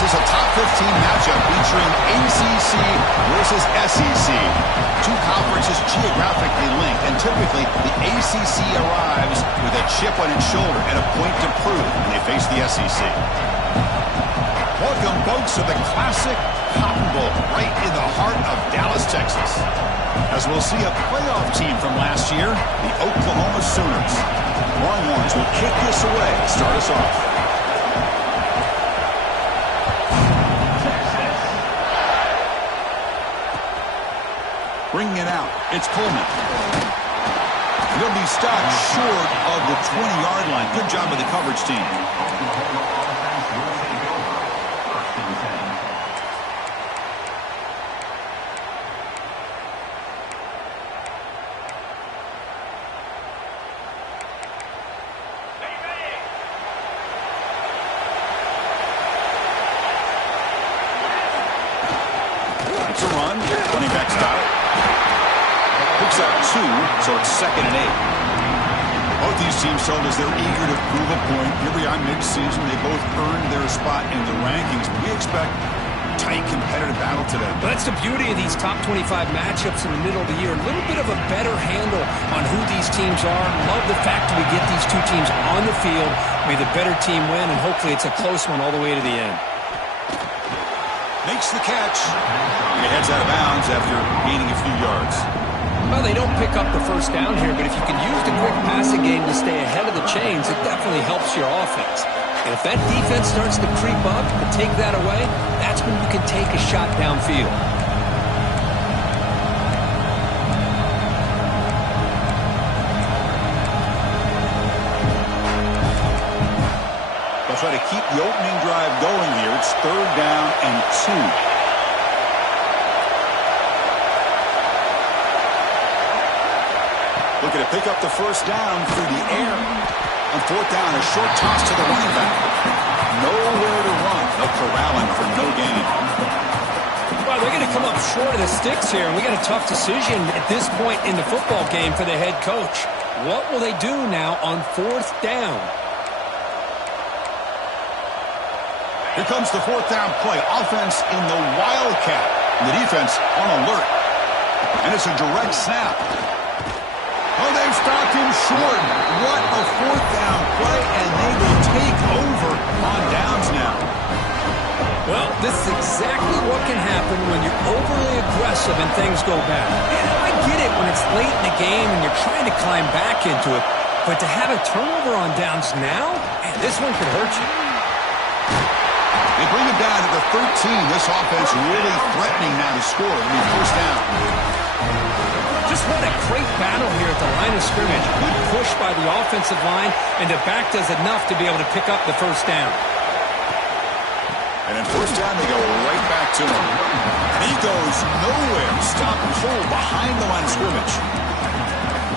This is a top 15 matchup featuring ACC versus SEC. Two conferences geographically linked, and typically the ACC arrives with a chip on its shoulder and a point to prove when they face the SEC. Welcome, folks, to the classic Cotton Bowl right in the heart of Dallas, Texas. As we'll see a playoff team from last year, the Oklahoma Sooners. Longhorns will kick this away to start us off. Bringing it out, it's Coleman. He'll be stopped short of the 20-yard line. Good job by the coverage team. It's a run. Running back stop. Picks up 2, so it's 2nd and 8. Both these teams told us they're eager to prove a point. Here we are mid-season. They both earned their spot in the rankings. We expect tight, competitive battle today. Well, that's the beauty of these top 25 matchups in the middle of the year. A little bit of a better handle on who these teams are. Love the fact we get these two teams on the field. May the better team win, and hopefully it's a close one all the way to the end. Makes the catch. He heads out of bounds after gaining a few yards. Well, they don't pick up the first down here, but if you can use the quick passing game to stay ahead of the chains, it definitely helps your offense. And if that defense starts to creep up and take that away, that's when you can take a shot downfield. They'll try to keep the opening drive going here. It's 3rd down and 2. Looking to pick up the first down through the air. On 4th down, a short toss to the running back. Nowhere to run. They'll corral him for no gain. Well, they're going to come up short of the sticks here, and we got a tough decision at this point in the football game for the head coach. What will they do now on 4th down? Here comes the 4th down play. Offense in the Wildcat. And the defense on alert. And it's a direct snap. Oh, they've stopped him short. What a 4th down play, and they will take over on downs now. Well, this is exactly what can happen when you're overly aggressive and things go bad. And I get it when it's late in the game and you're trying to climb back into it, but to have a turnover on downs now, man, this one could hurt you. They bring him down to the 13. This offense really threatening now to score. It'll be 1st down. Just what a great battle here at the line of scrimmage. Good push by the offensive line, and the back does enough to be able to pick up the 1st down. And in 1st down, they go right back to him. And he goes nowhere. Stop and hold behind the line of scrimmage.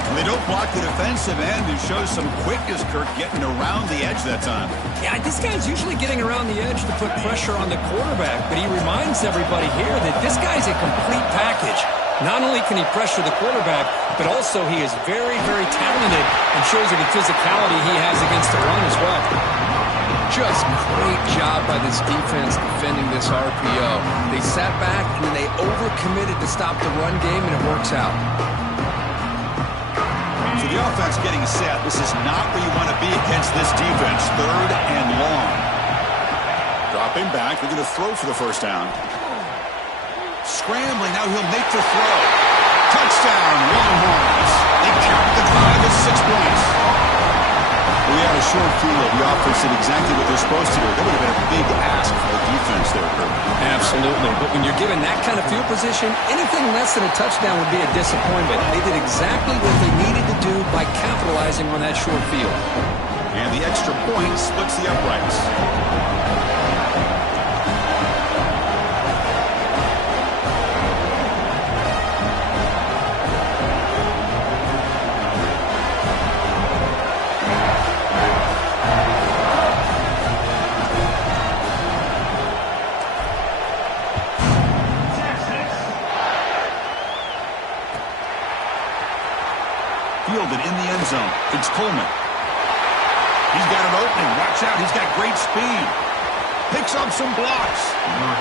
And they don't block the defensive end, who shows some quickness, Kirk, getting around the edge that time. Yeah, this guy's usually getting around the edge to put pressure on the quarterback, but he reminds everybody here that this guy's a complete package. Not only can he pressure the quarterback, but also he is very, very talented and shows you the physicality he has against the run as well. Just great job by this defense defending this RPO. They sat back and then they overcommitted to stop the run game, and it works out. So the offense getting set. This is not where you want to be against this defense. 3rd and long. Dropping back. They're going to throw for the 1st down. Scrambling, now he'll make the throw. Touchdown, Longhorns. They count the drive at 6 points. We had a short field. The offense did exactly what they're supposed to do. That would have been a big ask for the defense there, Kirk. Absolutely. But when you're given that kind of field position, anything less than a touchdown would be a disappointment. They did exactly what they needed to do by capitalizing on that short field. And the extra point splits the uprights. Fielded in the end zone. It's Coleman. He's got an opening. Watch out. He's got great speed. Picks up some blocks.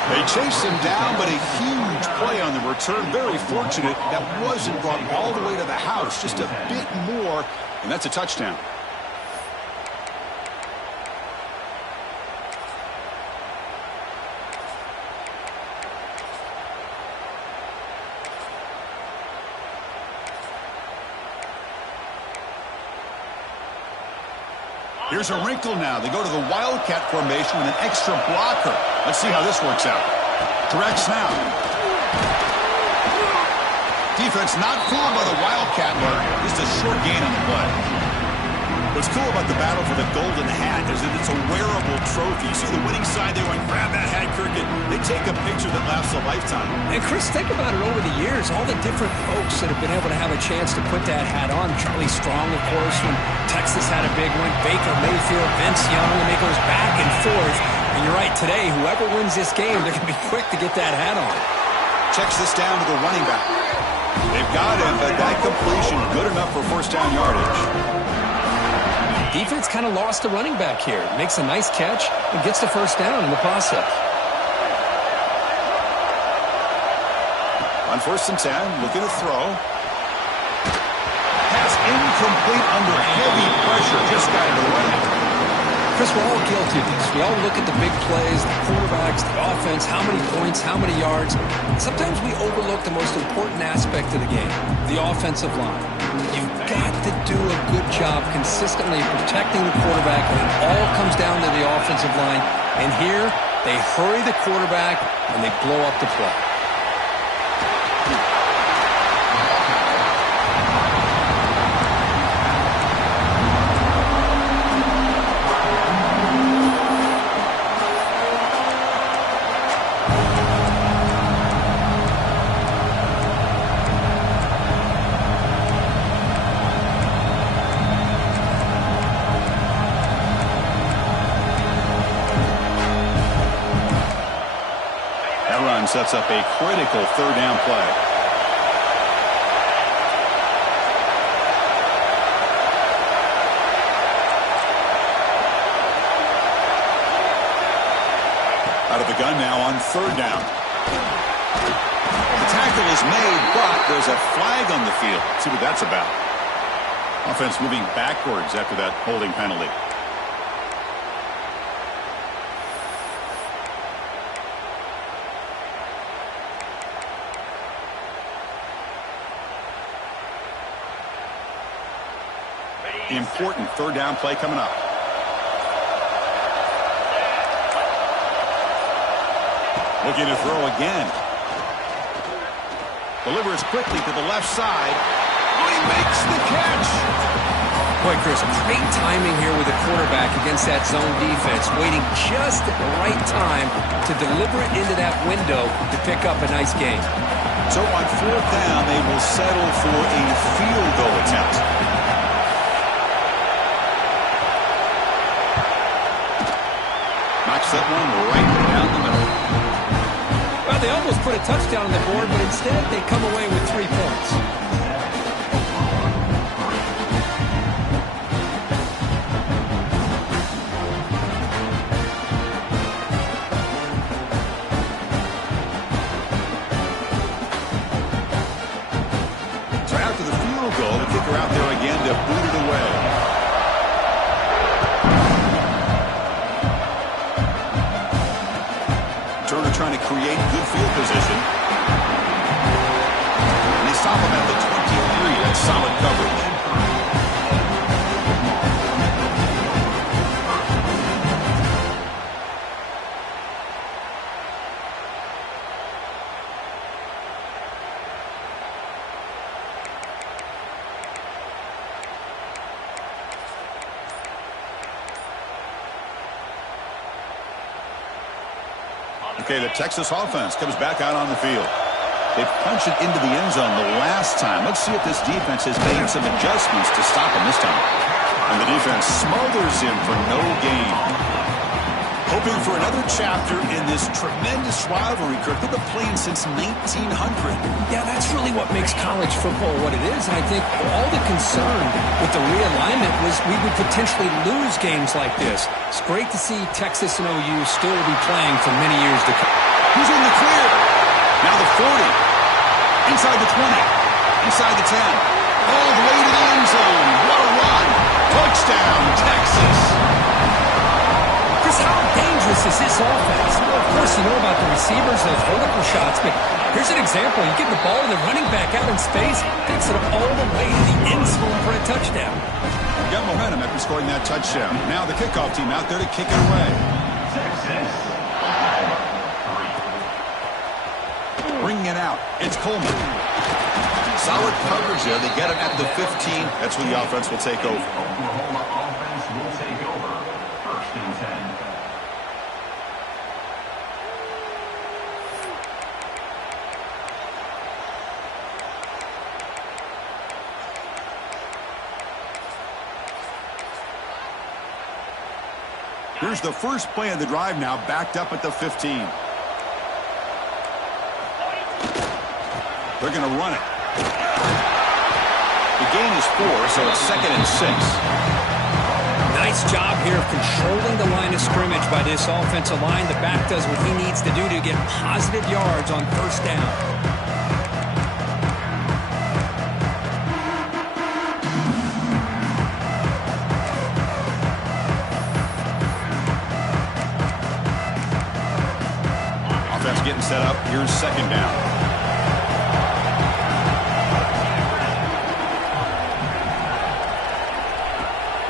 They chase him down, but a huge play on the return. Very fortunate that wasn't brought all the way to the house. Just a bit more, and that's a touchdown. Here's a wrinkle now. They go to the Wildcat formation with an extra blocker. Let's see how this works out. Direct snap. Defense not fooled by the Wildcat, but just a short gain on the play. What's cool about the battle for the golden hat is that it's a wearable trophy. You see the winning side, they went, grab that hat, Kirk, and they take a picture that lasts a lifetime. And Chris, think about it over the years, all the different folks that have been able to have a chance to put that hat on. Charlie Strong, of course, when Texas had a big one. Baker Mayfield, Vince Young, and it goes back and forth. And you're right, today, whoever wins this game, they're going to be quick to get that hat on. Checks this down to the running back. They've got him, but that completion good enough for first down yardage. Defense kind of lost the running back here. Makes a nice catch and gets the first down in the process. On 1st and 10, looking to throw. Pass incomplete under heavy pressure. Just got it away. Chris, we're all guilty of this. We all look at the big plays, the quarterbacks, the offense, how many points, how many yards. Sometimes we overlook the most important aspect of the game, the offensive line. You've got to do a good job consistently protecting the quarterback, and it all comes down to the offensive line. And here, they hurry the quarterback, and they blow up the play. Sets up a critical third down play. Out of the gun now on 3rd down. The tackle is made, but there's a flag on the field. Let's see what that's about. Offense moving backwards after that holding penalty. Important 3rd down play coming up. Looking to throw again. Delivers quickly to the left side. Oh, he makes the catch. Boy, Chris, great timing here with the quarterback against that zone defense, waiting just at the right time to deliver it into that window to pick up a nice gain. So on 4th down, they will settle for a field goal attempt. Knocks that one right down the middle. Well, they almost put a touchdown on the board, but instead they come away with 3 points. So after the field goal, the kicker out there again to boot it away. Trying to create good field position. And they stop him at the 23. That's solid coverage. Okay, the Texas offense comes back out on the field. They punched it into the end zone the last time. Let's see if this defense has made some adjustments to stop him this time. And the defense smothers him for no gain. Hoping for another chapter in this tremendous rivalry, Kirk. They've been playing since 1900. Yeah, that's really what makes college football what it is. And I think all the concern with the realignment was we would potentially lose games like this. It's great to see Texas and OU still be playing for many years to come. Who's in the clear? Now the 40. Inside the 20. Inside the 10. All the way to the end zone. What a run. Touchdown, Texas. Chris, how dangerous is this offense? Well, of course, you know about the receivers, those vertical shots, but here's an example. You get the ball and the running back out in space, takes it all the way to the end zone for a touchdown. Got momentum after scoring that touchdown. Now the kickoff team out there to kick it away. Bringing it out. It's Coleman. Solid coverage there. They get him at the 15. That's when the offense will take over. Oklahoma offense will take over. First and 10. Here's the first play of the drive now, backed up at the 15. They're going to run it. The gain is 4, so it's 2nd and 6. Nice job here of controlling the line of scrimmage by this offensive line. The back does what he needs to do to get positive yards on first down. Getting set up. Here's 2nd down.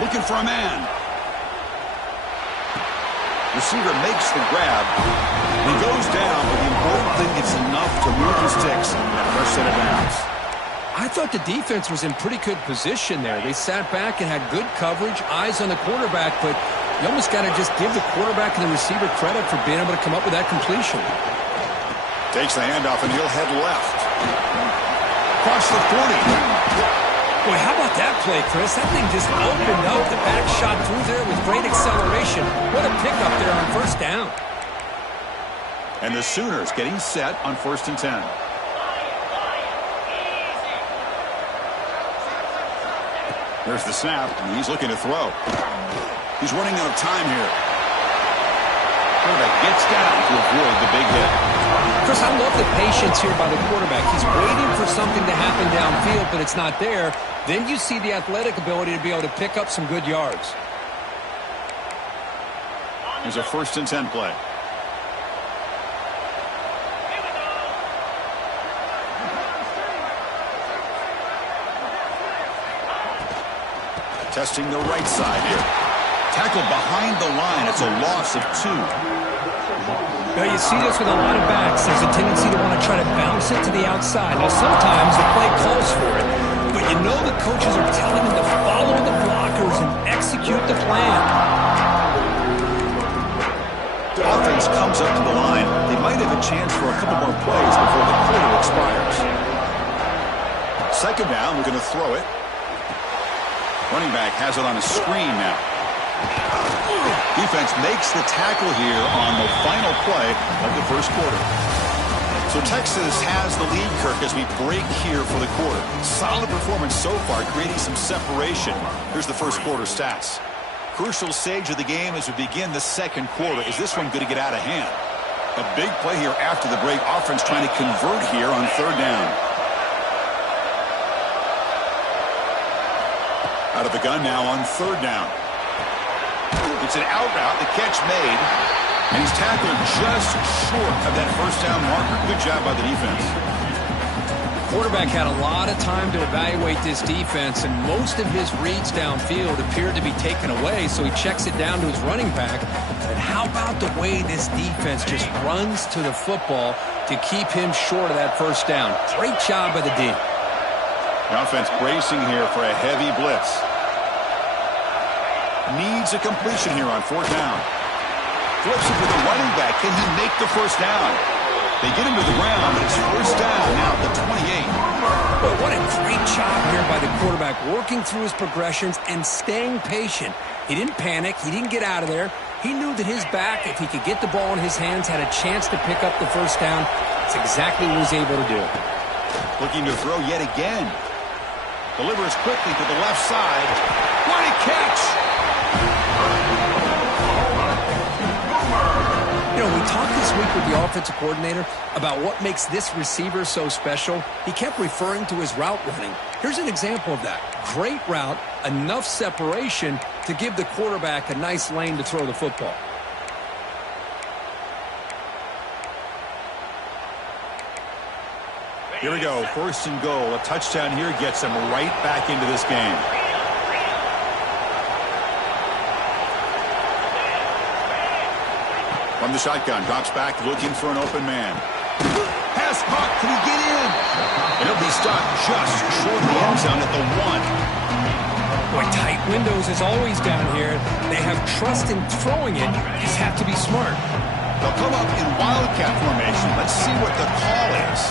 Looking for a man. Receiver makes the grab. He goes down, but the important thing is enough to move the sticks at first set of downs. I thought the defense was in pretty good position there. They sat back and had good coverage, eyes on the quarterback, but you almost got to just give the quarterback and the receiver credit for being able to come up with that completion. Takes the handoff, and he'll head left. Across the 40. Boy, how about that play, Chris? That thing just opened up. The back shot through there with great acceleration. What a pickup there on first down. And the Sooners getting set on 1st and 10. There's the snap, and he's looking to throw. He's running out of time here. Quarterback gets down to avoid the big hit. Chris, I love the patience here by the quarterback. He's waiting for something to happen downfield, but it's not there. Then you see the athletic ability to be able to pick up some good yards. Here's a 1st and 10 play. Testing the right side here. Tackled behind the line. It's a loss of 2. Now you see this with a lot of backs. There's a tendency to want to try to bounce it to the outside. Now sometimes the play calls for it, but you know the coaches are telling them to follow the blockers and execute the plan. The offense comes up to the line. They might have a chance for a couple more plays before the quarter expires. 2nd down, we're going to throw it. Running back has it on a screen now. Defense makes the tackle here on the final play of the first quarter. So Texas has the lead, Kirk, as we break here for the quarter. Solid performance so far, creating some separation. Here's the first quarter stats. Crucial stage of the game as we begin the second quarter. Is this one going to get out of hand? A big play here after the break. Offense trying to convert here on 3rd down. Out of the gun now on 3rd down. It's an out route, the catch made, and he's tackled just short of that first down marker. Good job by the defense. Quarterback had a lot of time to evaluate this defense, and most of his reads downfield appeared to be taken away, so he checks it down to his running back. But how about the way this defense just runs to the football to keep him short of that first down? Great job by the D. The offense bracing here for a heavy blitz. Needs a completion here on 4th down. Flips it to the running back. Can he make the first down? They get him to the ground, but it's first down now at the 28. Well, what a great job here by the quarterback, working through his progressions and staying patient. He didn't panic. He didn't get out of there. He knew that his back, if he could get the ball in his hands, had a chance to pick up the first down. That's exactly what he was able to do. Looking to throw yet again. Delivers quickly to the left side. What a catch! You know, we talked this week with the offensive coordinator about what makes this receiver so special. He kept referring to his route running. Here's an example of that. Great route, enough separation to give the quarterback a nice lane to throw the football. Here we go, 1st and goal. A touchdown here gets him right back into this game. From the shotgun, drops back looking for an open man. Pass caught, can he get in? And he'll be stopped just short of the end zone at the 1. Boy, tight windows is always down here. They have trust in throwing it. You just have to be smart. They'll come up in wildcat formation. Let's see what the call is.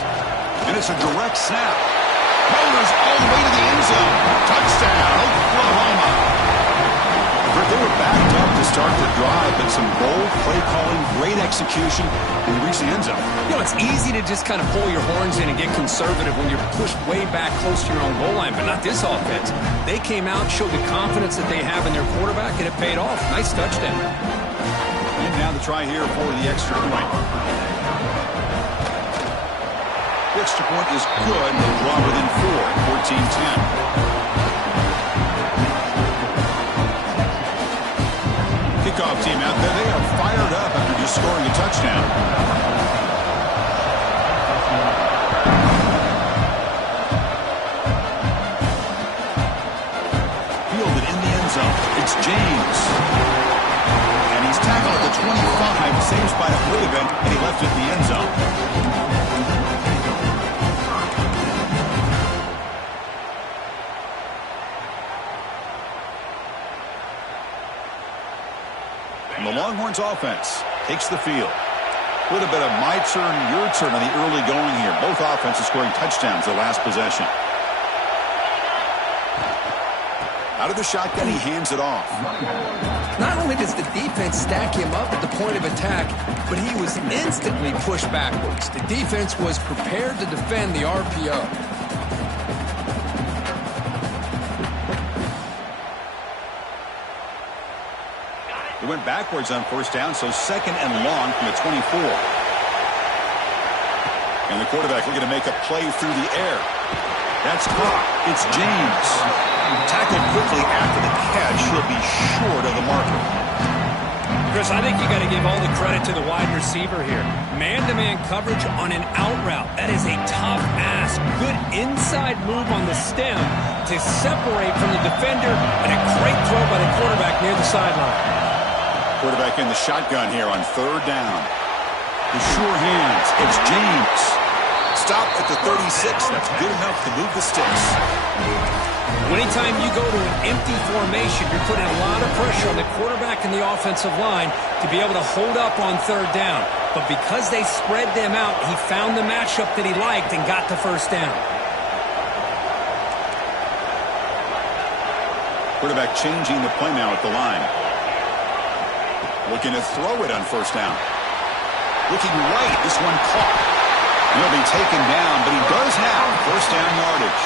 And it's a direct snap. Motors all the way to the end zone. Touchdown, Oklahoma. They were backed up to start the drive, but some bold play calling, great execution, and reach the end zone. You know, it's easy to just kind of pull your horns in and get conservative when you're pushed way back close to your own goal line, but not this offense. They came out, showed the confidence that they have in their quarterback, and it paid off. Nice touchdown. And now the try here for the extra point. The extra point is good. They draw within 4, 14-10. Kickoff team out there. They are fired up after just scoring a touchdown. Fielded in the end zone. It's James. And he's tackled at the 25. Same spot it would have been, and he left it in the end zone. And the Longhorns offense takes the field. A little bit of my turn, your turn on the early going here. Both offenses scoring touchdowns their last possession. Out of the shotgun, he hands it off. Not only does the defense stack him up at the point of attack, but he was instantly pushed backwards. The defense was prepared to defend the RPO. They went backwards on 1st down, so 2nd and long from the 24. And the quarterback looking to make a play through the air. That's caught. It's James. Tackled quickly after the catch. He'll be short of the marker. Chris, I think you got to give all the credit to the wide receiver here. Man-to-man coverage on an out route. That is a tough ask. Good inside move on the stem to separate from the defender, and a great throw by the quarterback near the sideline. Quarterback in the shotgun here on 3rd down. The sure hands. It's James. Stop at the 36. That's good enough to move the sticks. Anytime you go to an empty formation, you're putting a lot of pressure on the quarterback and the offensive line to be able to hold up on 3rd down. But because they spread them out, he found the matchup that he liked and got the 1st down. Quarterback changing the play now at the line. Looking to throw it on 1st down. Looking right. This one caught. He'll be taken down, but he does have 1st down yardage.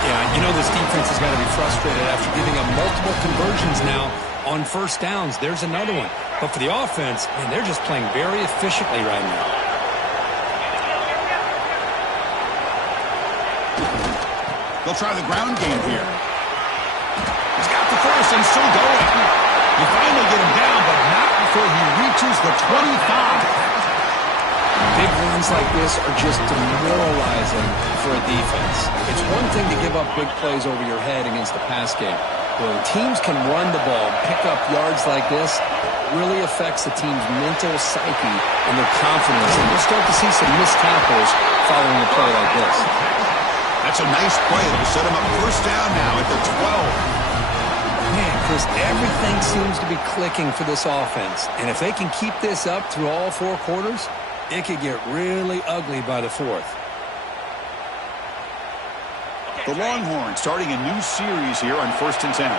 Yeah, you know this defense has got to be frustrated after giving up multiple conversions now on 1st downs. There's another one. But for the offense, man, they're just playing very efficiently right now. They'll try the ground game here. He's got the 1st and still going. You finally get him down, but not before he reaches the 25. Big runs like this are just demoralizing for a defense. It's one thing to give up big plays over your head against the pass game. But when teams can run the ball, pick up yards like this, it really affects the team's mental psyche and their confidence. And you'll start to see some missed tackles following a play like this. That's a nice play. It'll set him up 1st down now at the 12. Man, Chris, everything seems to be clicking for this offense. And if they can keep this up through all 4 quarters, it could get really ugly by the 4th. The Longhorns starting a new series here on 1st and 10.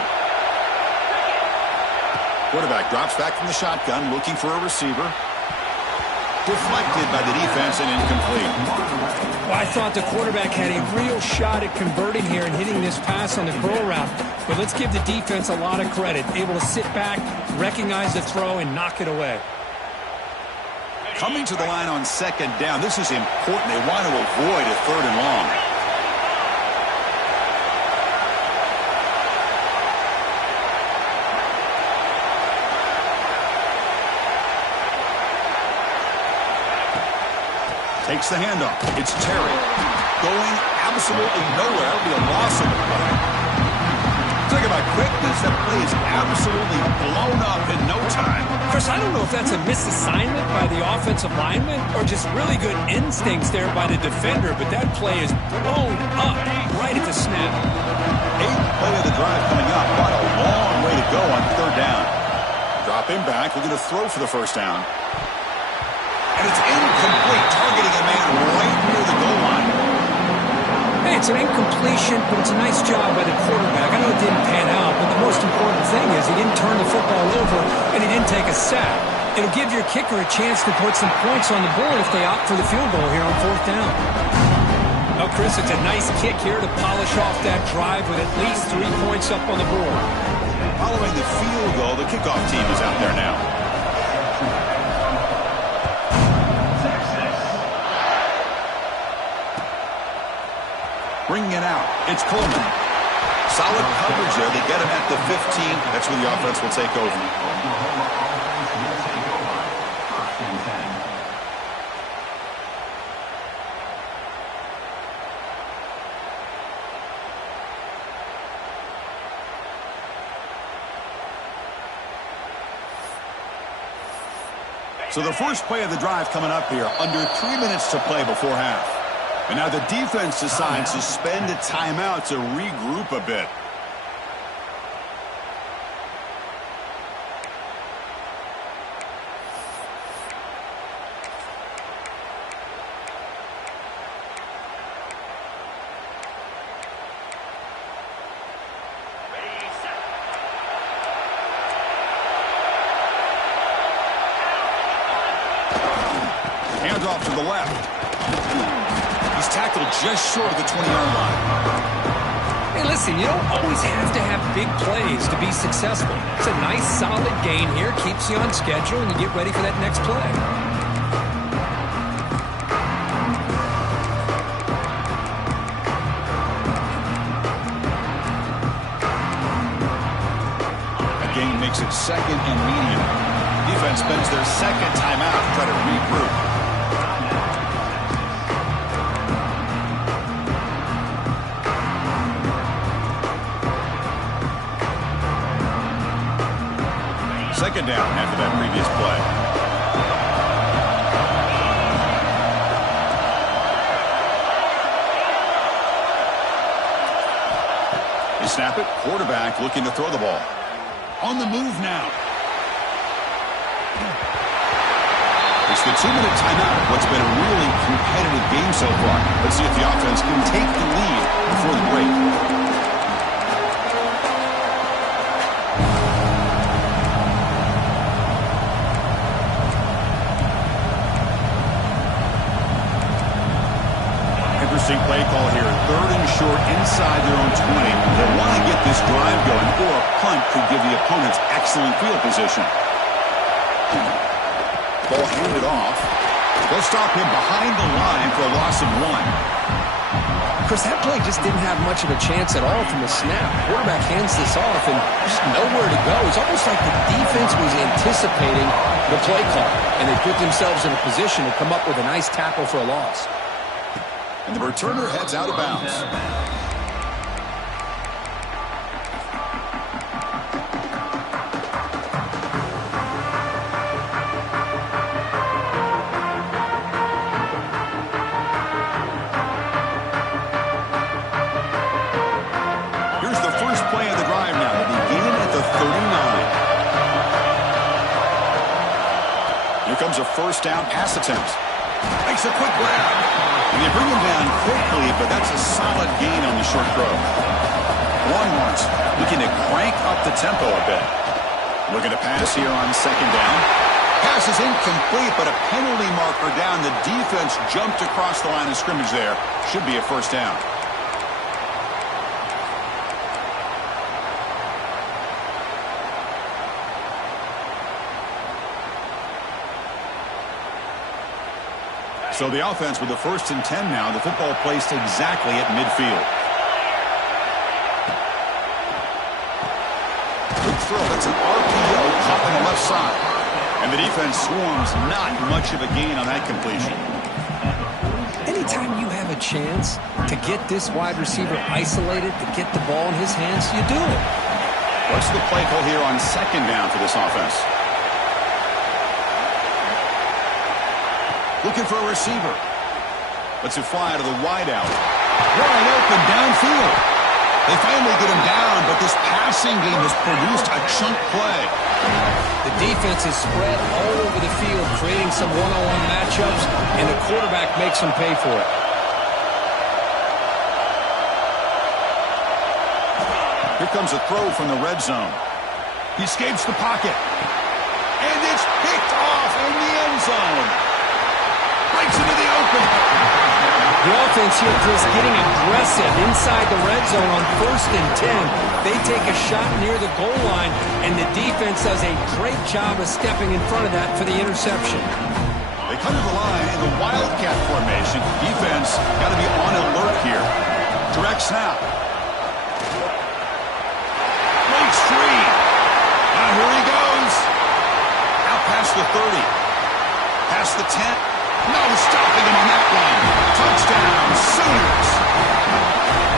Quarterback drops back from the shotgun, looking for a receiver. Deflected by the defense and incomplete. Well, I thought the quarterback had a real shot at converting here and hitting this pass on the curl route. But let's give the defense a lot of credit. Able to sit back, recognize the throw, and knock it away. Coming to the line on second down. This is important. They want to avoid a third and long. Takes the handoff. It's Terry. Going absolutely nowhere. That'll be a loss of the play. Talk about quickness. That play is absolutely blown up in no time. Chris, I don't know if that's a misassignment by the offensive lineman or just really good instincts there by the defender, but that play is blown up right at the snap. 8th play of the drive coming up. What a long way to go on third down. Drop him back. We're going to throw for the first down. And it's incomplete, targeting a man right near the goal line. Hey, it's an incompletion, but it's a nice job by the quarterback. I know it didn't pan out, but the most important thing is he didn't turn the football over and he didn't take a sack. It'll give your kicker a chance to put some points on the board if they opt for the field goal here on fourth down. Well, Chris, it's a nice kick here to polish off that drive with at least 3 points up on the board. Following the field goal, the kickoff team is out there now. Bringing it out. It's Coleman. Solid coverage there. They get him at the 15. That's where the offense will take over. So the first play of the drive coming up here. Under 3 minutes to play before half. And now the defense decides to spend a timeout to regroup a bit. Hands off to the left. He's tackled just short of the 20-yard line. Hey, listen, you don't always have to have big plays to be successful. It's a nice, solid gain here. Keeps you on schedule, and you get ready for that next play. That gain makes it second and medium. Defense spends their second timeout to try to regroup. Second down after that previous play. They snap it. Quarterback looking to throw the ball. On the move now. It's the 2-minute timeout. What's been a really competitive game so far. Let's see if the offense can take the lead before the break. Play call here. 3rd and short inside their own 20. They want to get this drive going, or a punt could give the opponents excellent field position. Ball handed off. They'll stop him behind the line for a loss of 1. Chris, that play just didn't have much of a chance at all from the snap. Quarterback hands this off, and there's just nowhere to go. It's almost like the defense was anticipating the play call, and they put themselves in a position to come up with a nice tackle for a loss. And the returner heads out of bounds. Here's the first play of the drive now. They begin at the 39. Here comes a first down pass attempt. Makes a quick grab. And they bring him down quickly, but that's a solid gain on the short throw. Longhorns looking to crank up the tempo a bit. Looking to pass here on second down. Pass is incomplete, but a penalty marker down. The defense jumped across the line of scrimmage there. Should be a first down. So the offense with the 1st and 10 now. The football placed exactly at midfield. Good throw. That's an RPO caught on the left side. And the defense swarms. Not much of a gain on that completion. Anytime you have a chance to get this wide receiver isolated, to get the ball in his hands, you do it. What's the play call here on second down for this offense? Looking for a receiver. Lets it fly to the wideout. Wide open downfield. They finally get him down, but this passing game has produced a chunk play. The defense is spread all over the field, creating some one-on-one matchups, and the quarterback makes them pay for it. Here comes a throw from the red zone. He escapes the pocket. And it's picked off in the end zone. Breaks into the open. The offense here, Chris, getting aggressive inside the red zone on 1st and 10. They take a shot near the goal line, and the defense does a great job of stepping in front of that for the interception. They come to the line in the Wildcat formation. Defense got to be on alert here. Direct snap. Breaks free. Now here he goes. Out past the 30. Past the 10. No stopping him on that one. Touchdown, Sooners.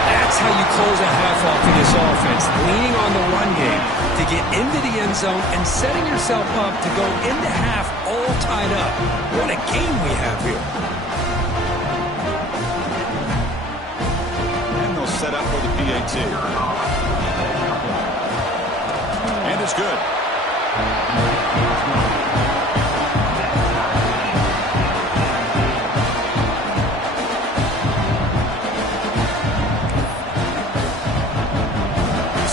That's how you close a half off in this offense, leaning on the run game to get into the end zone and setting yourself up to go into half all tied up. What a game we have here. And they'll set up for the PAT. And it's good.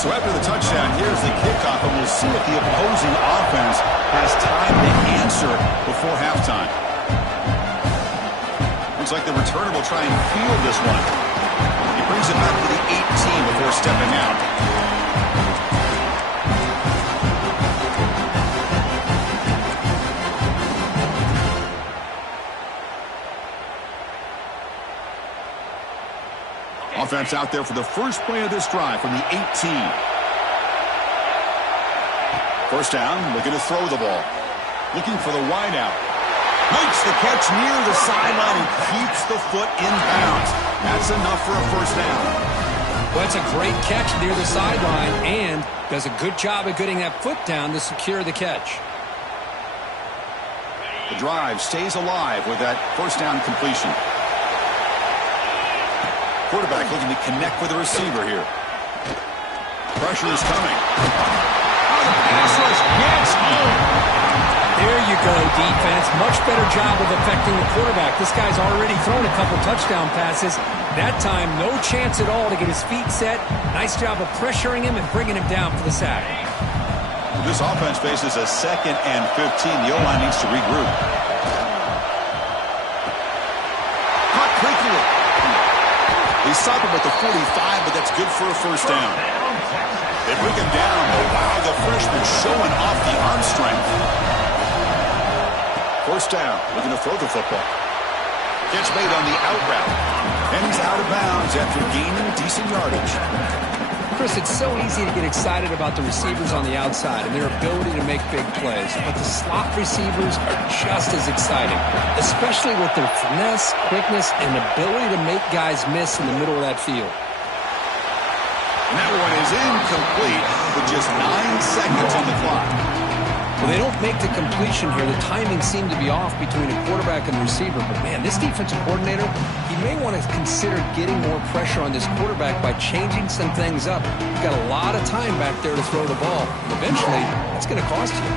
So after the touchdown, here's the kickoff, and we'll see if the opposing offense has time to answer before halftime. Looks like the returner will try and field this one. He brings it back to the 18 before stepping out. Offense out there for the first play of this drive from the 18. First down, looking to throw the ball. Looking for the wideout. Makes the catch near the sideline and keeps the foot in bounds. That's enough for a first down. Well, it's a great catch near the sideline and does a good job of getting that foot down to secure the catch. The drive stays alive with that first down completion. Quarterback looking to connect with the receiver here. Pressure is coming. Oh, the pass rush gets home. There you go, defense. Much better job of affecting the quarterback. This guy's already thrown a couple touchdown passes. That time, no chance at all to get his feet set. Nice job of pressuring him and bringing him down for the sack. This offense faces a 2nd and 15. The O-line needs to regroup. Caught quickly. They stop him at the 45, but that's good for a first down. They bring him down. Oh, wow, the freshman showing off the arm strength. First down, looking to throw the football. Catch made on the out route. And he's out of bounds after gaining decent yardage. Chris, it's so easy to get excited about the receivers on the outside and their ability to make big plays, but the slot receivers are just as exciting, especially with their finesse, quickness, and ability to make guys miss in the middle of that field. And that one is incomplete with just 9 seconds on the clock. Well, they don't make the completion here. The timing seemed to be off between a quarterback and the receiver. But, man, this defensive coordinator, he may want to consider getting more pressure on this quarterback by changing some things up. You've got a lot of time back there to throw the ball. Eventually, that's going to cost you.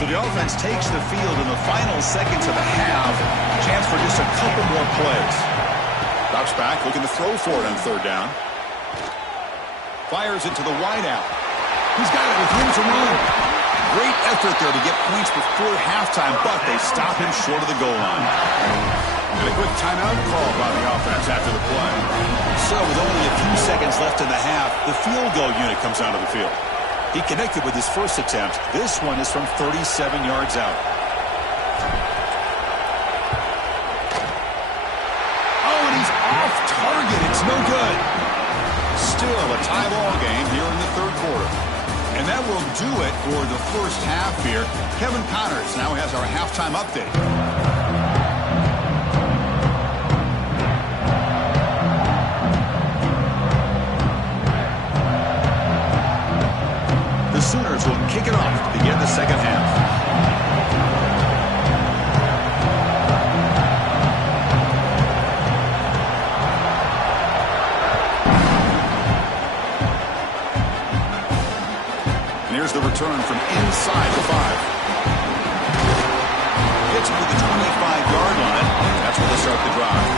So the offense takes the field in the final seconds of the half. Chance for just a couple more plays. Drops back, looking to throw for it on third down. Fires it to the wideout. He's got it with room to run. Great effort there to get points before halftime, but they stop him short of the goal line. And a quick timeout call by the offense after the play. So with only a few seconds left in the half, the field goal unit comes onto the field. He connected with his first attempt. This one is from 37 yards out. Oh, and he's off target. It's no good. Still a tie ball game here in the third quarter. And that will do it for the first half here. Kevin Connors now has our halftime update. The Sooners will kick it off to begin the second half. Here's the return from inside the 5. Gets him to the 25-yard line. That's where they start the drive.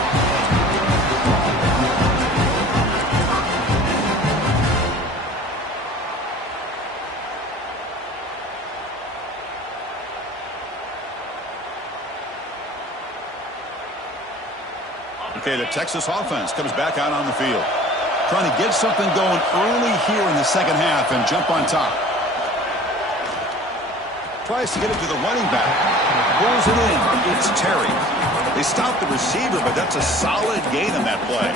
Okay, the Texas offense comes back out on the field. Trying to get something going early here in the second half and jump on top. Tries to get it to the running back. Pulls it in. It's Terry. They stop the receiver, but that's a solid gain on that play.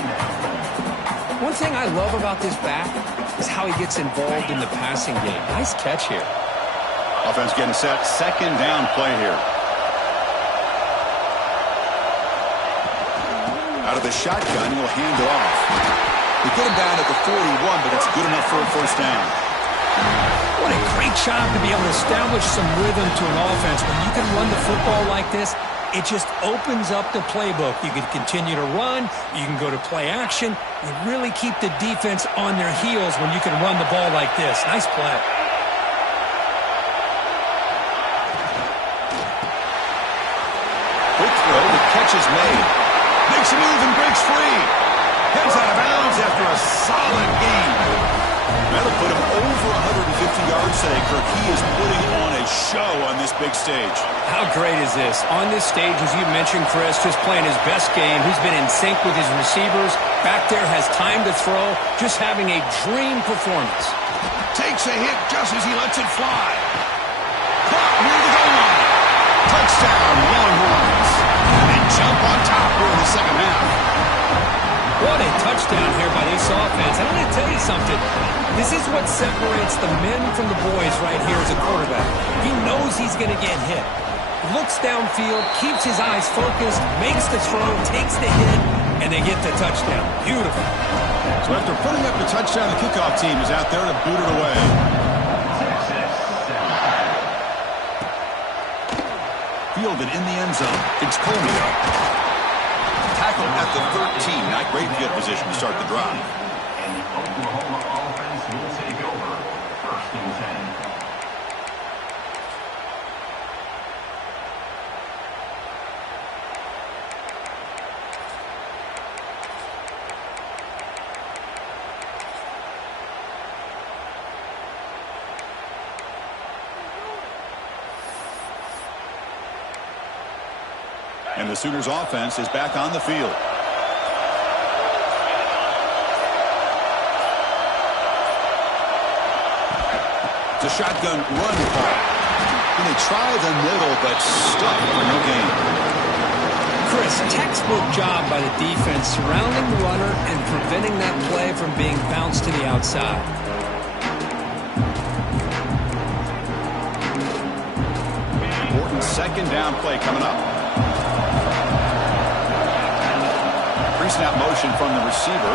One thing I love about this back is how he gets involved in the passing game. Nice catch here. Offense getting set. Second down play here. Out of the shotgun, he'll hand it off. They get him down at the 41, but it's good enough for a first down. What a great job to be able to establish some rhythm to an offense. When you can run the football like this, it just opens up the playbook. You can continue to run. You can go to play action. You really keep the defense on their heels when you can run the ball like this. Nice play. Quick throw. The catch is made. Makes a move and breaks free. Heads out of bounds after a solid game. That'll put him over 150 yards today, Kirk. He is putting on a show on this big stage. How great is this? On this stage, as you mentioned, Chris, just playing his best game. He's been in sync with his receivers. Back there, has time to throw. Just having a dream performance. Takes a hit just as he lets it fly. Caught near the goal line. Touchdown, Longhorns. And jump on top here in the second half. What a touchdown here by this offense. I'm going to tell you something. This is what separates the men from the boys right here as a quarterback. He knows he's going to get hit. Looks downfield, keeps his eyes focused, makes the throw, takes the hit, and they get the touchdown. Beautiful. So after putting up the touchdown, the kickoff team is out there to boot it away. Fielded in the end zone. It's Comey up. Tackled at the 13. Not great field position to start the drive. And the Oklahoma offense will take over. First and 10. And the Sooners offense is back on the field. It's a shotgun run call. And they try the middle, but stuck for no gain. Chris, textbook job by the defense surrounding the runner and preventing that play from being bounced to the outside. Important second down play coming up. Pre-snap motion from the receiver.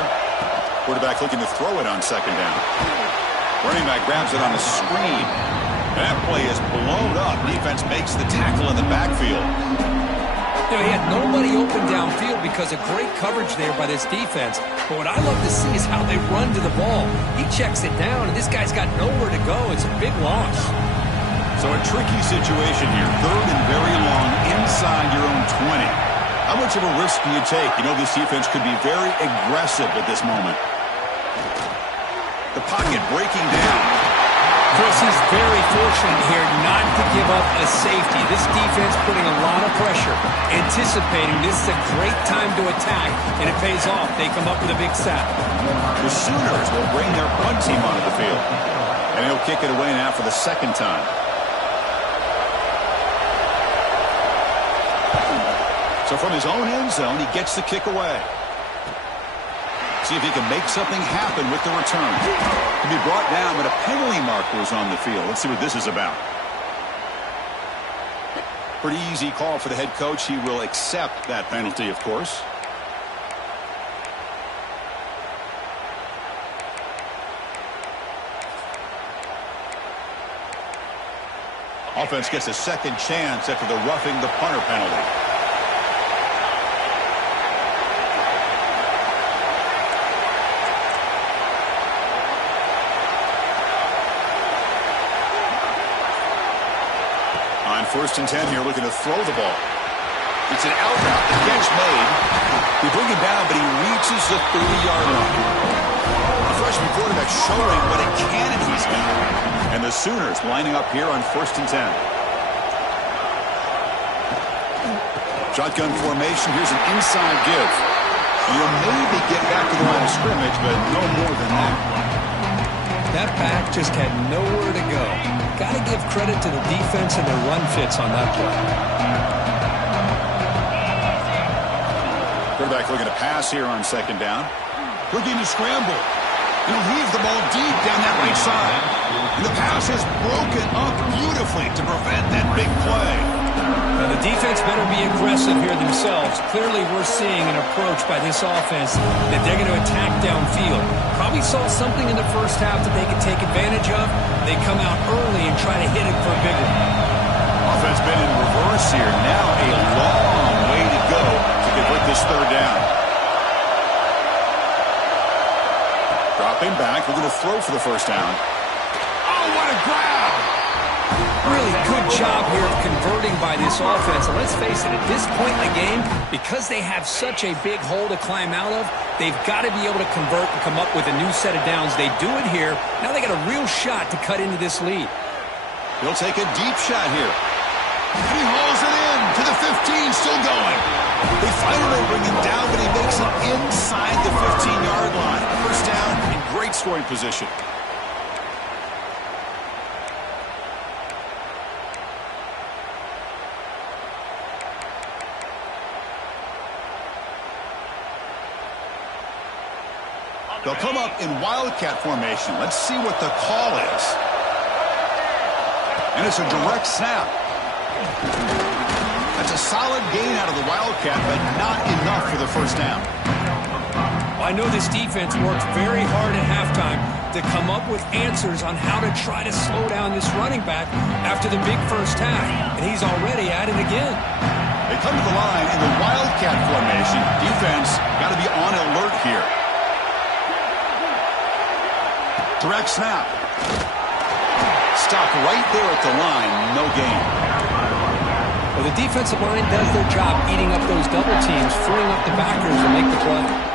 Quarterback looking to throw it on second down. Running back grabs it on the screen. That play is blown up. Defense makes the tackle in the backfield. You know, he had nobody open downfield because of great coverage there by this defense. But what I love to see is how they run to the ball. He checks it down, and this guy's got nowhere to go. It's a big loss. So a tricky situation here. Third and very long inside your own 20. How much of a risk do you take? You know this defense could be very aggressive at this moment. The pocket breaking down. Chris, he's very fortunate here not to give up a safety. This defense putting a lot of pressure, anticipating this is a great time to attack, and it pays off. They come up with a big sack. The Sooners will bring their punt team onto the field. And he'll kick it away now for the second time. So from his own end zone, he gets the kick away. See if he can make something happen with the return. To be brought down, but a penalty marker is on the field. Let's see what this is about. Pretty easy call for the head coach. He will accept that penalty, of course. Offense gets a second chance after the roughing the punter penalty. On 1st and 10 here, looking to throw the ball. It's an out route, the catch made. They bring him down, but he reaches the 30-yard line. The freshman quarterback showing what a cannon he's got. And the Sooners lining up here on 1st and 10. Shotgun formation. Here's an inside give. And you'll maybe get back to the line of scrimmage, but no more than that. That back just had nowhere to go. Got to give credit to the defense and their run fits on that play. Quarterback looking to pass here on 2nd down. Looking to scramble. He'll leave the ball deep down that right side. And the pass is broken up beautifully to prevent that big play. Now the defense better be aggressive here themselves. Clearly we're seeing an approach by this offense that they're going to attack downfield. Probably saw something in the first half that they could take advantage of. They come out early and try to hit it for a big one. Offense been in reverse here. Now a long way to go to convert this 3rd down. Dropping back. We're going to throw for the 1st down. Oh, what a grab! Really good job here of converting by this offense. And let's face it, at this point in the game, because they have such a big hole to climb out of, they've got to be able to convert and come up with a new set of downs. They do it here. Now they got a real shot to cut into this lead. He'll take a deep shot here. And he hauls it in to the 15, still going. They finally bring him down, but he makes it inside the 15-yard line. 1st down in great scoring position. They'll come up in Wildcat formation. Let's see what the call is. And it's a direct snap. That's a solid gain out of the Wildcat, but not enough for the 1st down. I know this defense worked very hard at halftime to come up with answers on how to try to slow down this running back after the big first half. And he's already at it again. They come to the line in the Wildcat formation. Defense got to be on alert here. Direct snap. Stop right there at the line. No gain. Well, the defensive line does their job eating up those double teams, freeing up the backers to make the play.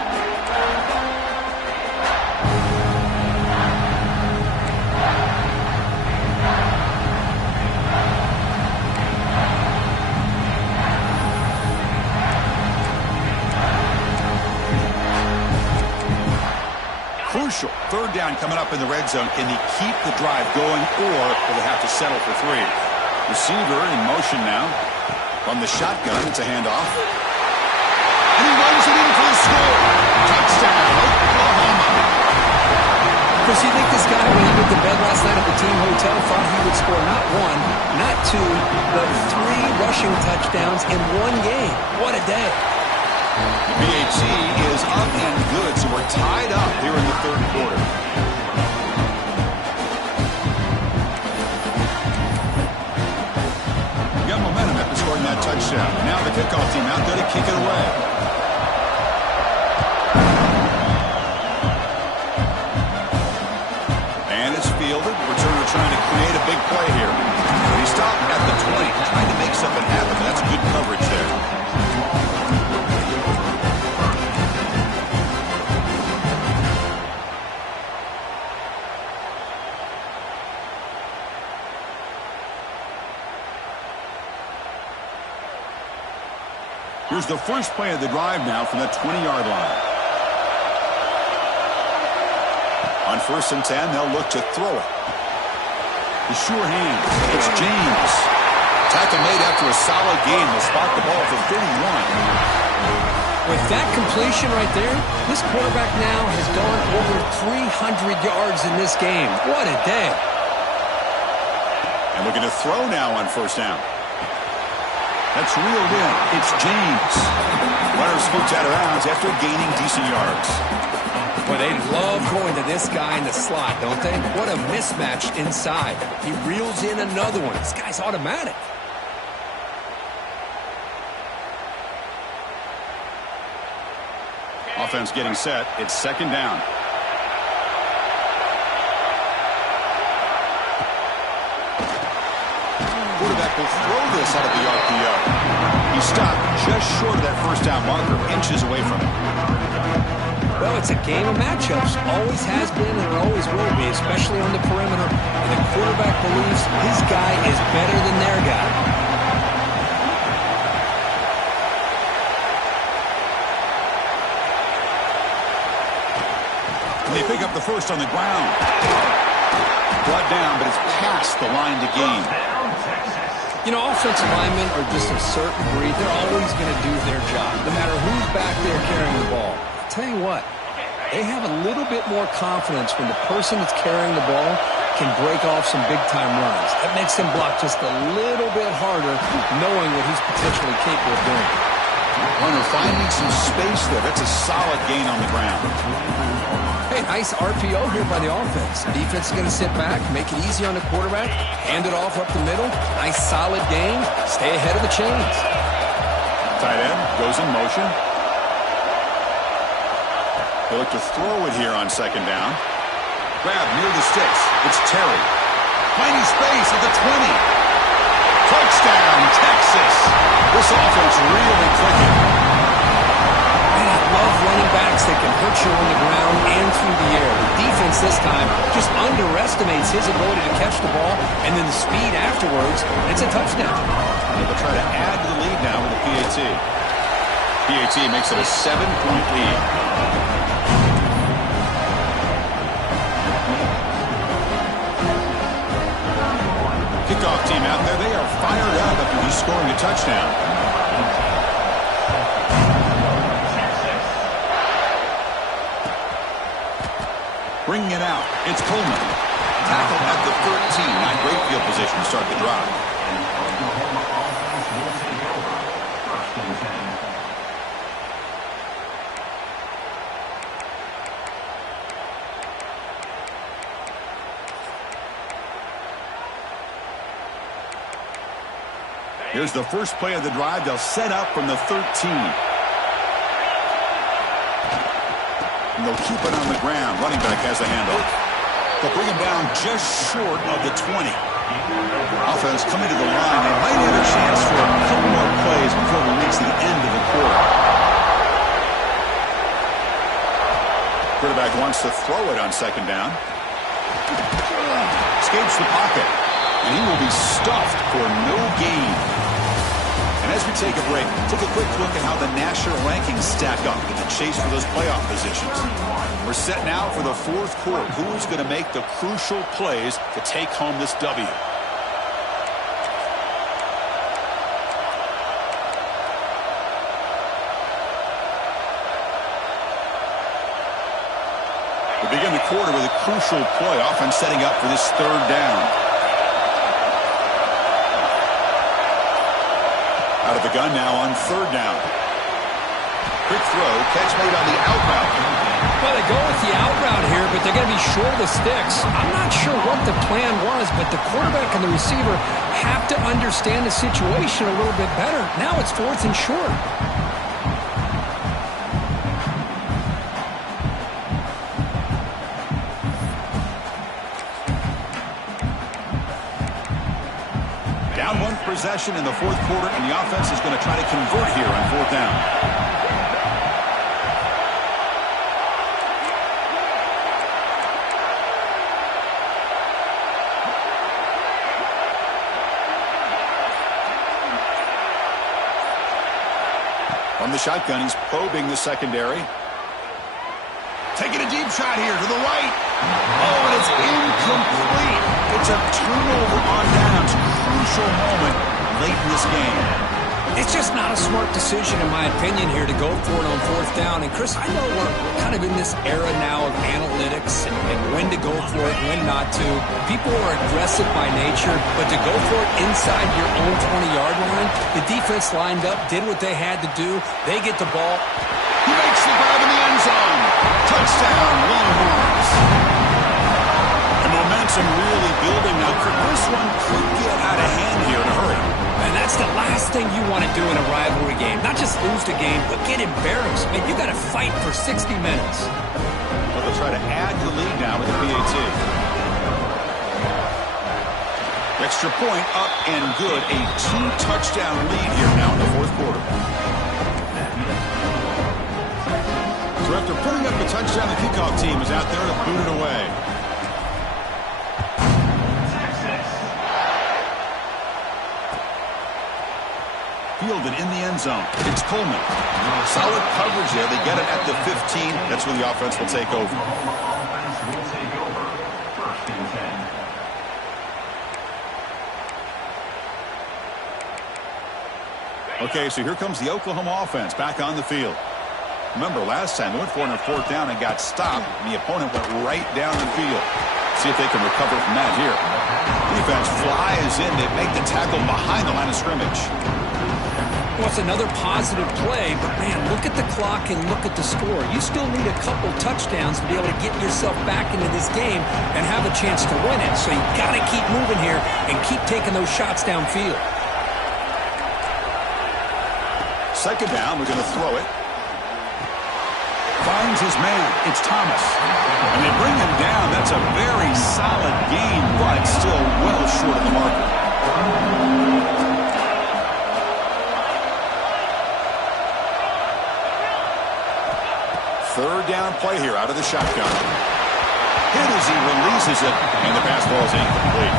Crucial. 3rd down coming up in the red zone. Can he keep the drive going, or will they have to settle for 3? Receiver in motion now. From the shotgun, it's a handoff. And he runs it in for the score. Touchdown, Oklahoma. Chris, you think this guy, when he went to bed last night at the team hotel, thought he would score not 1, not 2, but 3 rushing touchdowns in 1 game? What a day. The BAT is up and good, so we're tied up here in the 3rd quarter. Got momentum after scoring that touchdown. Now the kickoff team out there to kick it away. And it's fielded. Returner trying to create a big play here. He stopped at the 20, trying to make something happen. That's good coverage there. Here's the first play of the drive now from the 20-yard line. On 1st and 10, they'll look to throw it. The sure hand. It's James. Tackle made after a solid game. They'll spot the ball for 31. With that completion right there, this quarterback now has gone over 300 yards in this game. What a day. And looking to throw now on 1st down. That's reeled in. It's James. Runner scoots out of bounds after gaining decent yards. Boy, they love going to this guy in the slot, don't they? What a mismatch inside. He reels in another one. This guy's automatic. Offense getting set. It's 2nd down. Quarterback will throw this out of the RPO. He stopped just short of that 1st down marker, inches away from it. Well, it's a game of matchups. Always has been and always will be, especially on the perimeter. And the quarterback believes his guy is better than their guy. They pick up the first on the ground. Brought down, but it's past the line to gain. You know, offensive linemen are just a certain breed. They're always going to do their job, no matter who's back there carrying the ball. I'll tell you what, they have a little bit more confidence when the person that's carrying the ball can break off some big-time runs. That makes them block just a little bit harder, knowing what he's potentially capable of doing. Runner finding some space there. That's a solid gain on the ground. Hey, nice RPO here by the offense. The defense is going to sit back, make it easy on the quarterback, hand it off up the middle. Nice solid gain. Stay ahead of the chains. Tight end goes in motion. They look to throw it here on 2nd down. Grab near the sticks. It's Terry. Finding space at the 20. Touchdown, Texas. This offense really clicking. Man, I love running backs that can hurt you on the ground and through the air. The defense this time just underestimates his ability to catch the ball, and then the speed afterwards. It's a touchdown. They'll try to add to the lead now with the PAT. PAT makes it a 7-point lead. Kickoff team out there, they are fired up after just scoring a touchdown. Bringing it out, it's Coleman. Tackled at the 13. Not great field position to start the drive. Here's the first play of the drive. They'll set up from the 13. And they'll keep it on the ground. Running back has the handoff. They'll bring him down just short of the 20. Offense coming to the line. They might have a chance for a couple more plays before we reach the end of the quarter. Quarterback wants to throw it on 2nd down. Escapes the pocket. And he will be stuffed for no gain. And as we take a break, take a quick look at how the national rankings stack up in the chase for those playoff positions. We're set now for the 4th quarter. Who's going to make the crucial plays to take home this W? We begin the quarter with a crucial play, often setting up for this 3rd down. Out of the gun now on 3rd down. Quick throw, catch made on the out route. Well, they go with the out route here, but they're going to be short of the sticks. I'm not sure what the plan was, but the quarterback and the receiver have to understand the situation a little bit better. Now it's 4th and short. Down 1 possession in the 4th quarter, and the offense is going to try to convert here on 4th down. From the shotgun, he's probing the secondary. Taking a deep shot here to the right. Oh, and it's incomplete. It's a turnover on downs. Crucial moment late in this game. It's just not a smart decision, in my opinion, here to go for it on fourth down. And, Chris, I know we're kind of in this era now of analytics and when to go for it, when not to. People are aggressive by nature, but to go for it inside your own 20-yard line, the defense lined up, did what they had to do. They get the ball. He makes the grab in the end zone. Touchdown, Longhorns. The momentum really building now. This one could get out of hand here in a hurry. And that's the last thing you want to do in a rivalry game. Not just lose the game, but get embarrassed. Man, you got to fight for 60 minutes. Well, they'll try to add to the lead now with the PAT. Extra point up and good. A 2-touchdown lead here now in the fourth quarter. So after putting up a touchdown, the kickoff team is out there to boot it away. Fielded in the end zone. It's Coleman. Solid coverage there. They get it at the 15. That's where the offense will take over. Offense will take over. First and 10. Okay, so here comes the Oklahoma offense back on the field. Remember, last time they went for it on fourth down and got stopped, and the opponent went right down the field. See if they can recover from that here. Defense flies in. They make the tackle behind the line of scrimmage. Well, it's another positive play, but, man, look at the clock and look at the score. You still need a couple touchdowns to be able to get yourself back into this game and have a chance to win it. So you've got to keep moving here and keep taking those shots downfield. Second down, we're going to throw it. Finds his man. It's Thomas. And they bring him down. That's a very solid gain, but still well short of the marker. Third down play here out of the shotgun. Hit as he releases it, and the pass ball is incomplete.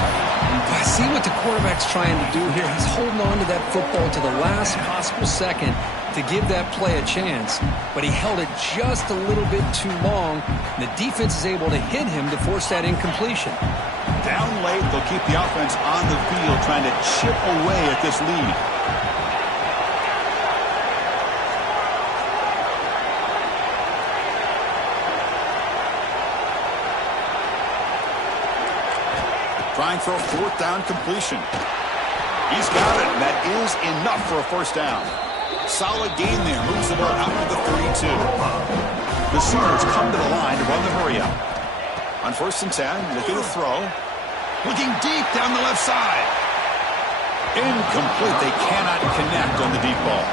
I see what the quarterback's trying to do here. He's holding on to that football to the last possible second to give that play a chance, but he held it just a little bit too long. The defense is able to hit him to force that incompletion. Down late, they'll keep the offense on the field trying to chip away at this lead. Trying for a fourth down completion. He's got it. That is enough for a first down. Solid gain there. Moves the ball out to the 32. The Sooners come to the line to run the hurry up. On first and 10, looking to throw. Looking deep down the left side. Incomplete. They cannot connect on the deep ball.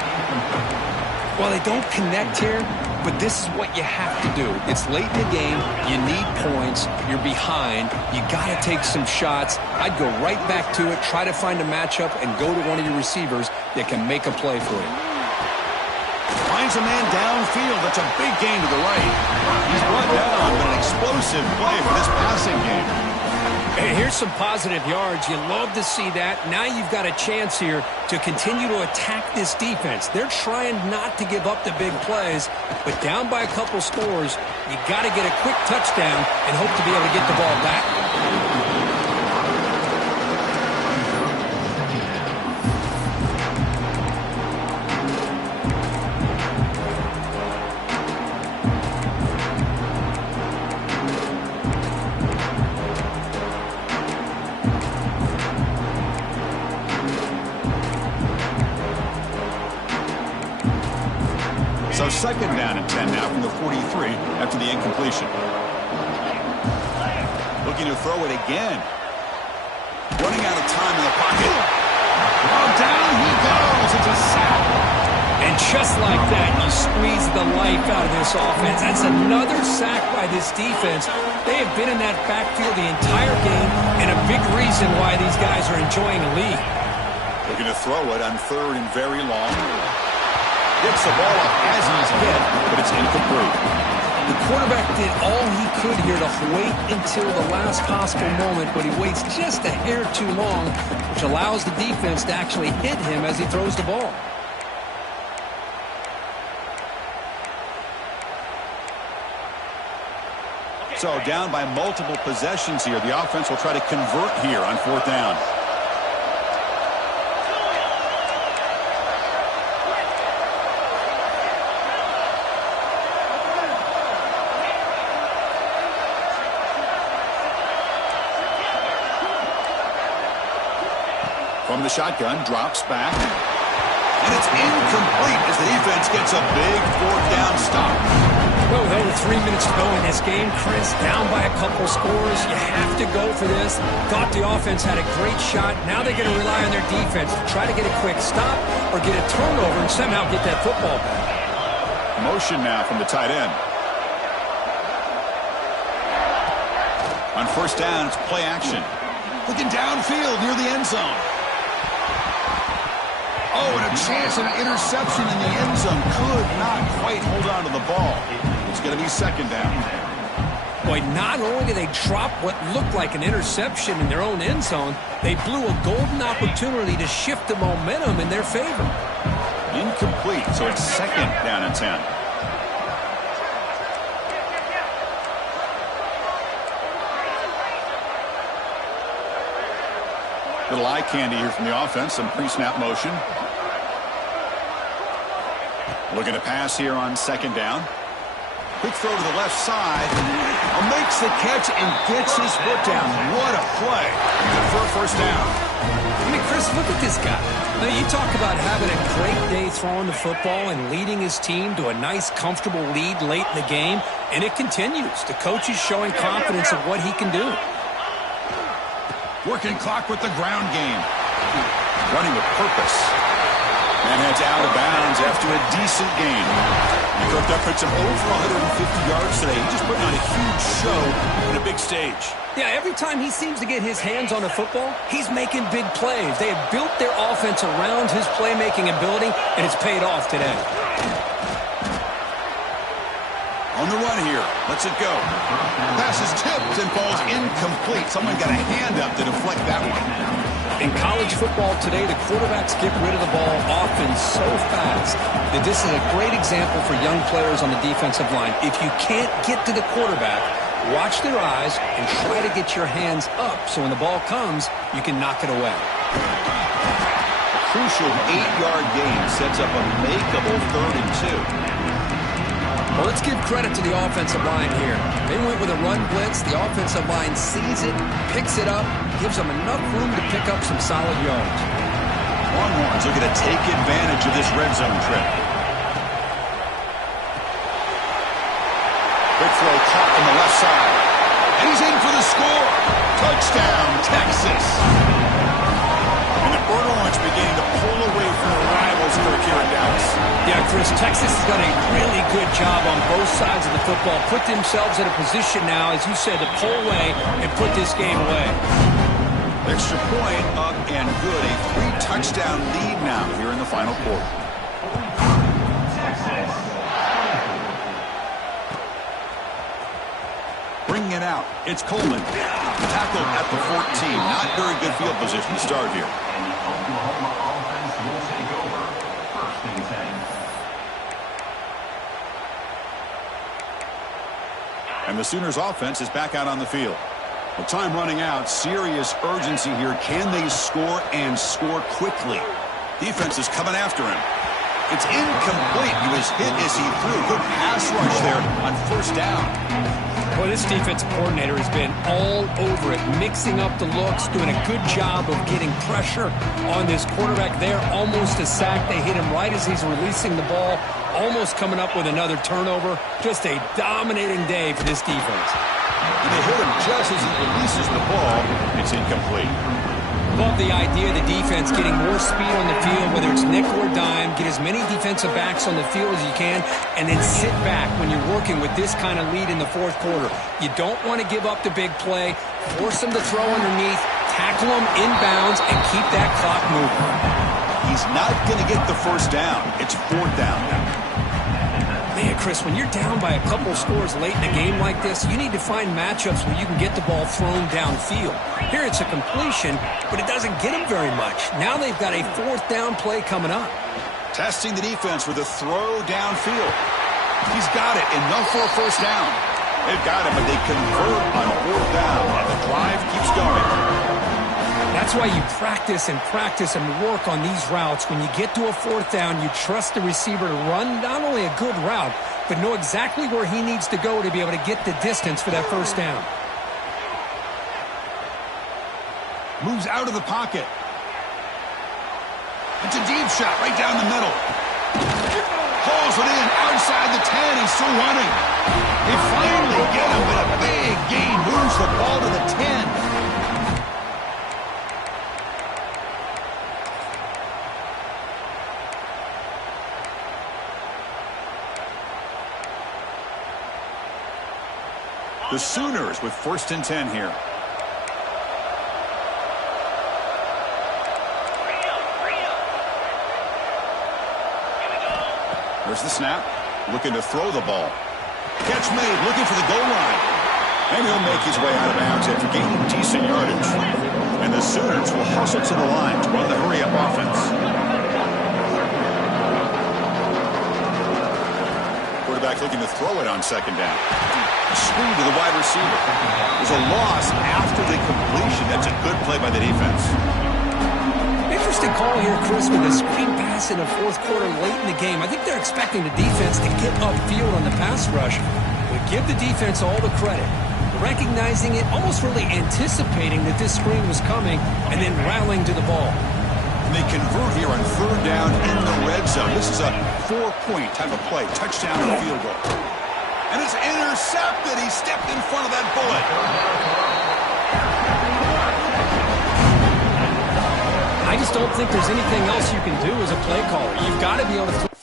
Well, they don't connect here, but this is what you have to do. It's late in the game. You need points. You're behind. You got to take some shots. I'd go right back to it, try to find a matchup, and go to one of your receivers that can make a play for you. Finds a man downfield. That's a big gain to the right. He's brought down, but an explosive play for this passing game. Hey, here's some positive yards. You love to see that. Now you've got a chance here to continue to attack this defense. They're trying not to give up the big plays, but down by a couple scores, you got to get a quick touchdown and hope to be able to get the ball back. So second down and 10 now from the 43 after the incompletion. Looking to throw it again. Running out of time in the pocket. Oh, down he goes. It's a sack. And just like that, you squeeze the life out of this offense. That's another sack by this defense. They have been in that backfield the entire game, and a big reason why these guys are enjoying a lead. Looking to throw it on third and very long. Gets the ball up as he's hit, but it's incomplete. The quarterback did all he could here to wait until the last possible moment, but he waits just a hair too long, which allows the defense to actually hit him as he throws the ball. So down by multiple possessions here. The offense will try to convert here on 4th down. From the shotgun, drops back. And it's incomplete as the defense gets a big 4th down stop. Well, with over 3 minutes to go in this game, Chris, down by a couple scores. You have to go for this. Thought the offense had a great shot. Now they're going to rely on their defense to try to get a quick stop or get a turnover and somehow get that football back. Motion now from the tight end. On 1st down, it's play action. Looking downfield near the end zone. Oh, and a chance at an interception in the end zone. Could not quite hold on to the ball. It's going to be 2nd down. Boy, not only did they drop what looked like an interception in their own end zone, they blew a golden opportunity to shift the momentum in their favor. Incomplete, so it's 2nd down and 10. Little eye candy here from the offense. Some pre-snap motion. Looking to pass here on 2nd down. Quick throw to the left side. Makes the catch and gets his foot down. What a play. For a 1st down. I mean, Chris, look at this guy. Now, you talk about having a great day throwing the football and leading his team to a nice, comfortable lead late in the game, and it continues. The coach is showing confidence of what he can do. Working clock with the ground game. Running with purpose. And heads out of bounds after a decent game. He cooked up at some over 150 yards today. He's just putting on a huge show on a big stage. Yeah, every time he seems to get his hands on the football, he's making big plays. They have built their offense around his playmaking ability, and it's paid off today. On the run here. Lets it go. Pass is tipped and falls incomplete. Someone got a hand up to deflect that one. In college football today, the quarterbacks get rid of the ball often so fast that this is a great example for young players on the defensive line. If you can't get to the quarterback, watch their eyes and try to get your hands up so when the ball comes, you can knock it away. A crucial 8-yard gain sets up a makeable 3rd and 2. Well, let's give credit to the offensive line here. They went with a run blitz. The offensive line sees it, picks it up, gives them enough room to pick up some solid yards. Longhorns looking to take advantage of this red zone trip. Quick throw caught on the left side. And he's in for the score. Touchdown, Texas. And the Bird Orange beginning to pull away from the rivals here in Dallas. Yeah, Chris, Texas has done a really good job on both sides of the football. Put themselves in a position now, as you said, to pull away and put this game away. Extra point up and good. A 3-touchdown lead now here in the final quarter. Bringing it out. It's Coleman. Tackled at the 14. Not very good field position to start here. And the Oklahoma offense will take over. 1st and 10. And the Sooners offense is back out on the field. With time running out, serious urgency here. Can they score and score quickly? Defense is coming after him. It's incomplete. He was hit as he threw. Good pass rush there on 1st down. Well, this defensive coordinator has been all over it, mixing up the looks, doing a good job of getting pressure on this quarterback there. Almost a sack. They hit him right as he's releasing the ball, almost coming up with another turnover. Just a dominating day for this defense. And they hit him just as he releases the ball. It's incomplete. Love the idea of the defense getting more speed on the field, whether it's nickel or dime, get as many defensive backs on the field as you can, and then sit back when you're working with this kind of lead in the 4th quarter. You don't want to give up the big play, force them to throw underneath, tackle them inbounds, and keep that clock moving. He's not going to get the 1st down. It's 4th down now. Man, Chris, when you're down by a couple scores late in a game like this, you need to find matchups where you can get the ball thrown downfield. Here it's a completion, but it doesn't get him very much. Now they've got a 4th down play coming up. Testing the defense with a throw downfield. He's got it. Enough for a 1st down. They've got it, but they convert on 4th down, and the drive keeps going. That's why you practice and work on these routes. When you get to a 4th down, you trust the receiver to run not only a good route, but know exactly where he needs to go to be able to get the distance for that 1st down. Moves out of the pocket. It's a deep shot right down the middle. Hauls it in outside the 10. He's still running. They finally get him, but a big gain moves the ball to the 10. The Sooners with 1st and 10 here. There's the snap. Looking to throw the ball. Catch made. Looking for the goal line. And he'll make his way out of bounds after gaining decent yardage. And the Sooners will hustle to the line to run the hurry-up offense. Quarterback looking to throw it on 2nd down. Screen to the wide receiver. There's a loss after the completion. That's a good play by the defense. Interesting call here, Chris, with a screen pass in the 4th quarter late in the game. I think they're expecting the defense to get upfield on the pass rush. But give the defense all the credit. Recognizing it, almost really anticipating that this screen was coming, and then rallying to the ball. And they convert here on 3rd down in the red zone. This is a 4-point type of play. Touchdown and field goal. And it's intercepted. He stepped in front of that bullet. I just don't think there's anything else you can do as a play caller. You've got to be able to